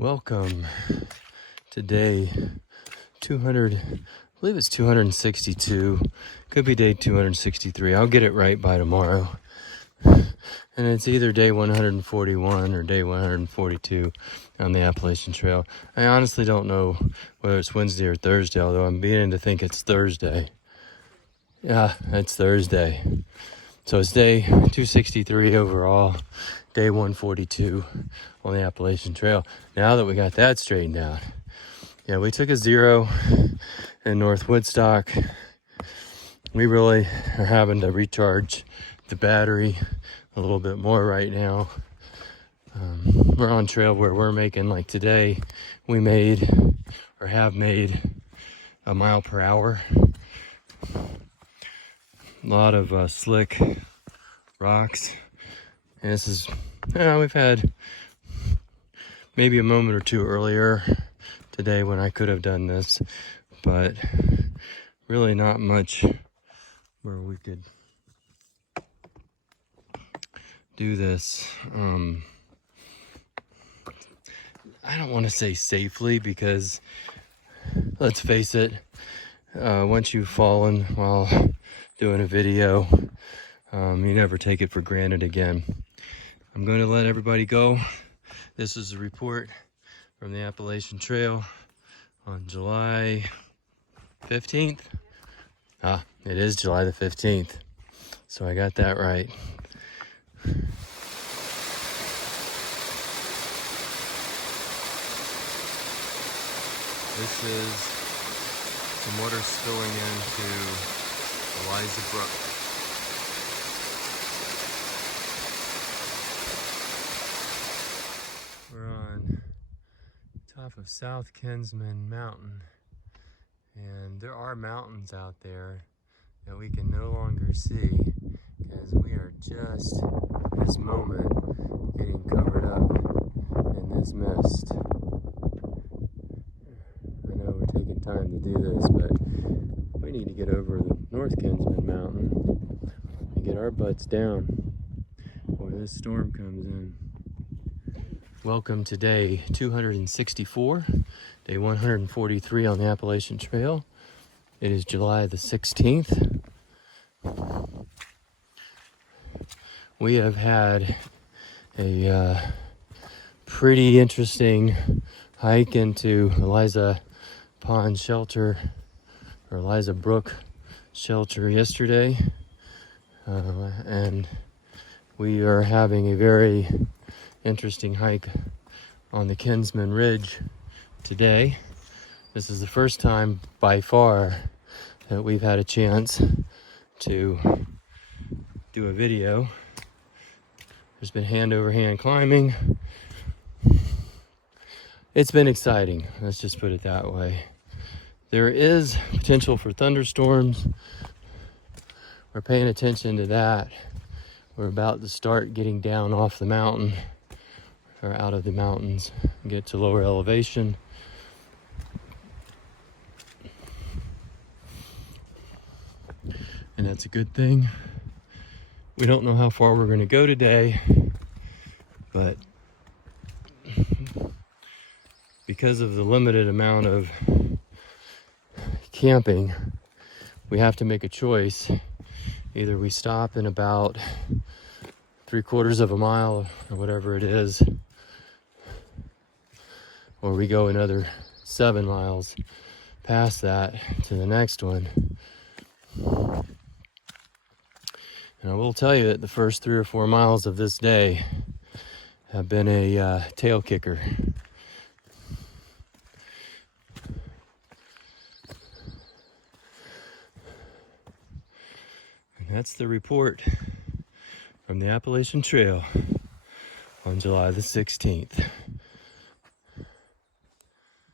Welcome to day 200, I believe it's 262, could be day 263. I'll get it right by tomorrow. And it's either day 141 or day 142 on the Appalachian Trail. I honestly don't know whether it's Wednesday or Thursday, although I'm beginning to think it's Thursday. Yeah, it's Thursday. So it's day 263 overall, day 142 on the Appalachian Trail. Now that we got that straightened out, yeah, we took a zero in North Woodstock. We really are having to recharge the battery a little bit more right now. We're on trail where we're making, like today, we made or have made a mile per hour. A lot of slick rocks, and this is, we've had maybe a moment or two earlier today when I could have done this, but really not much where we could do this. I don't want to say safely, because let's face it, once you've fallen while doing a video, you never take it for granted again. I'm going to let everybody go. This is a report from the Appalachian Trail on July 15th. It is July the 15th, so I got that right. This is some water spilling into Eliza Brook. We're on top of South Kinsman Mountain, and there are mountains out there that we can no longer see because we are just this moment getting covered up in this mist. I know we're taking time to do this, but we need to get over the North Kinsman Mountain and get our butts down before this storm comes in. Welcome to day 264, day 143 on the Appalachian Trail. It is July the 16th. We have had a pretty interesting hike into Eliza Pond Shelter, or Eliza Brook Shelter yesterday. And we are having a very interesting hike on the Kinsman Ridge today. This is the first time by far that we've had a chance to do a video. There's been hand over hand climbing. It's been exciting, let's just put it that way. There is potential for thunderstorms. We're paying attention to that. We're about to start getting down off the mountain, or out of the mountains, and get to lower elevation. And that's a good thing. We don't know how far we're going to go today, but because of the limited amount of camping, we have to make a choice. Either we stop in about 3/4 of a mile or whatever it is, or we go another 7 miles past that to the next one. And I will tell you that the first 3 or 4 miles of this day have been a tail kicker. And that's the report from the Appalachian Trail on July the 16th.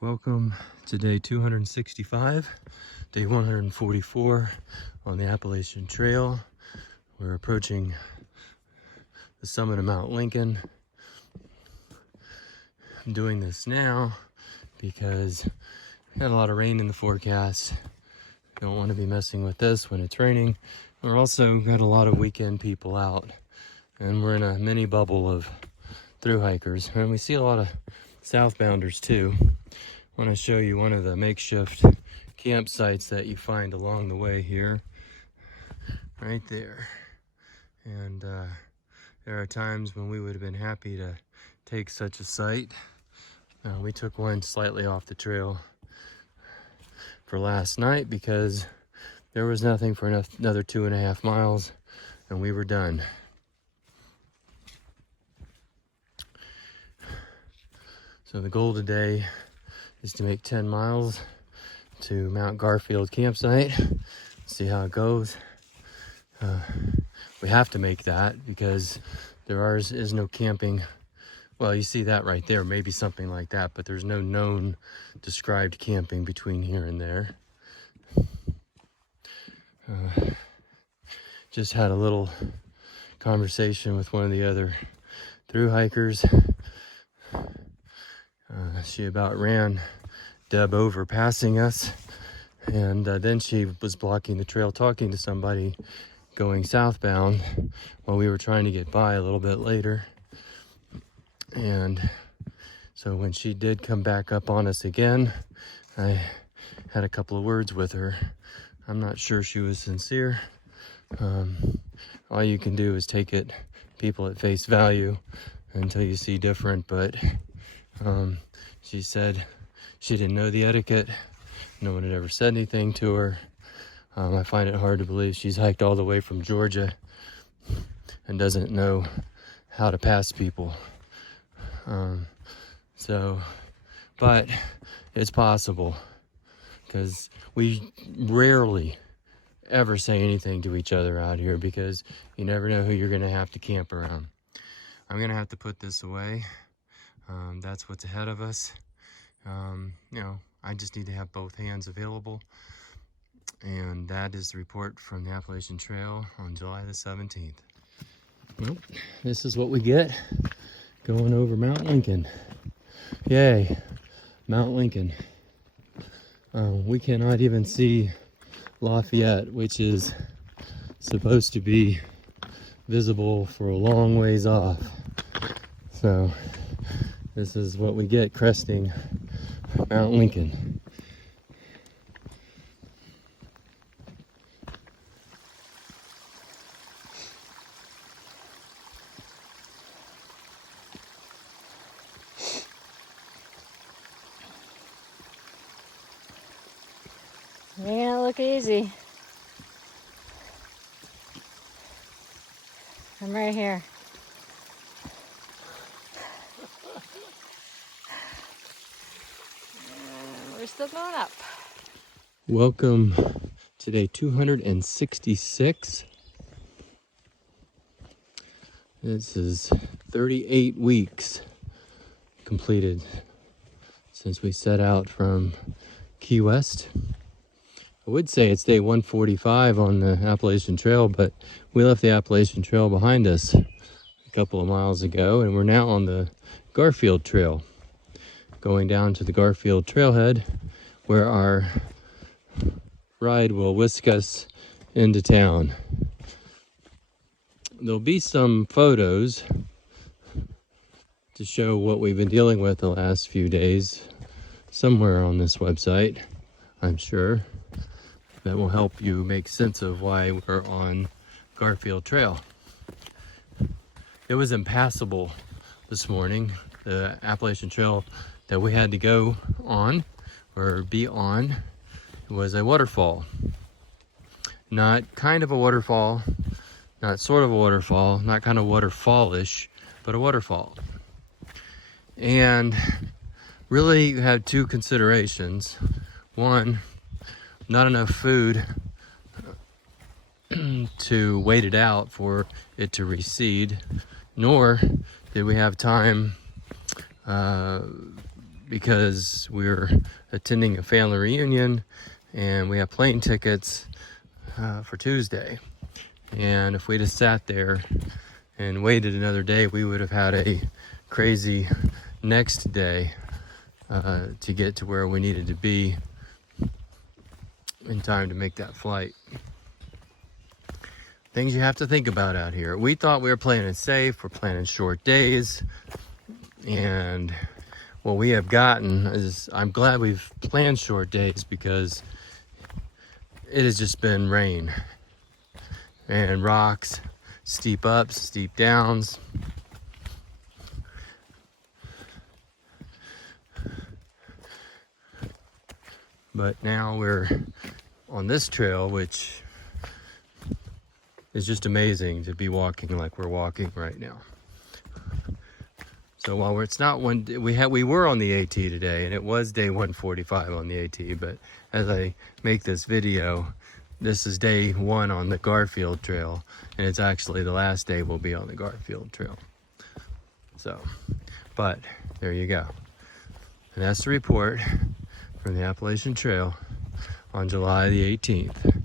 Welcome to day 265, day 144 on the Appalachian Trail. We're approaching the summit of Mount Lincoln. I'm doing this now because we had a lot of rain in the forecast. Don't want to be messing with this when it's raining. We're also got a lot of weekend people out, and we're in a mini bubble of thru hikers, and we see a lot of southbounders too. I want to show you one of the makeshift campsites that you find along the way here, right there. And there are times when we would have been happy to take such a site. We took one slightly off the trail for last night because there was nothing for another 2.5 miles and we were done. So the goal today is to make 10 miles to Mount Garfield campsite, see how it goes. We have to make that because there is no camping. Well, you see that right there, maybe something like that, but there's no known described camping between here and there. Just had a little conversation with one of the other through hikers. She about ran Deb over passing us, and then she was blocking the trail talking to somebody going southbound while we were trying to get by a little bit later. And so when she did come back up on us again, I had a couple of words with her. I'm not sure she was sincere. All you can do is take people at face value until you see different, but she said she didn't know the etiquette. No one had ever said anything to her. I find it hard to believe she's hiked all the way from Georgia and doesn't know how to pass people. But it's possible because we rarely ever say anything to each other out here because you never know who you're going to have to camp around. I'm going to have to put this away. That's what's ahead of us. I just need to have both hands available. And that is the report from the Appalachian Trail on July the 17th. Well, this is what we get going over Mount Lincoln. Yay, Mount Lincoln. We cannot even see Lafayette, which is supposed to be visible for a long ways off. So this is what we get cresting Mount Lincoln. May not look easy. I'm right here. We're still going up. Welcome to day 266. This is 38 weeks completed since we set out from Key West. I would say it's day 145 on the Appalachian Trail, but we left the Appalachian Trail behind us a couple of miles ago, and we're now on the Garfield Trail, going down to the Garfield Trailhead, where our ride will whisk us into town. There'll be some photos to show what we've been dealing with the last few days somewhere on this website, I'm sure. That will help you make sense of why we're on Garfield Trail. It was impassable this morning. The Appalachian Trail that we had to go on or be on was a waterfall. Not kind of a waterfall, not sort of a waterfall, not kind of waterfallish, but a waterfall. And really you had two considerations. One, not enough food to wait it out for it to recede, nor did we have time because we're attending a family reunion and we have plane tickets for Tuesday. And if we'd have sat there and waited another day, we would have had a crazy next day to get to where we needed to be in time to make that flight. Things you have to think about out here. We thought we were playing it safe. We're planning short days, and what we have gotten is, I'm glad we've planned short days because it has just been rain and rocks, steep ups, steep downs. But now we're on this trail, which is just amazing to be walking like we're walking right now. So while it's not one, we were on the AT today, and it was day 145 on the AT. But as I make this video, this is day 1 on the Garfield Trail, and it's actually the last day we'll be on the Garfield Trail. So, but there you go, and that's the report from the Appalachian Trail on July the 18th.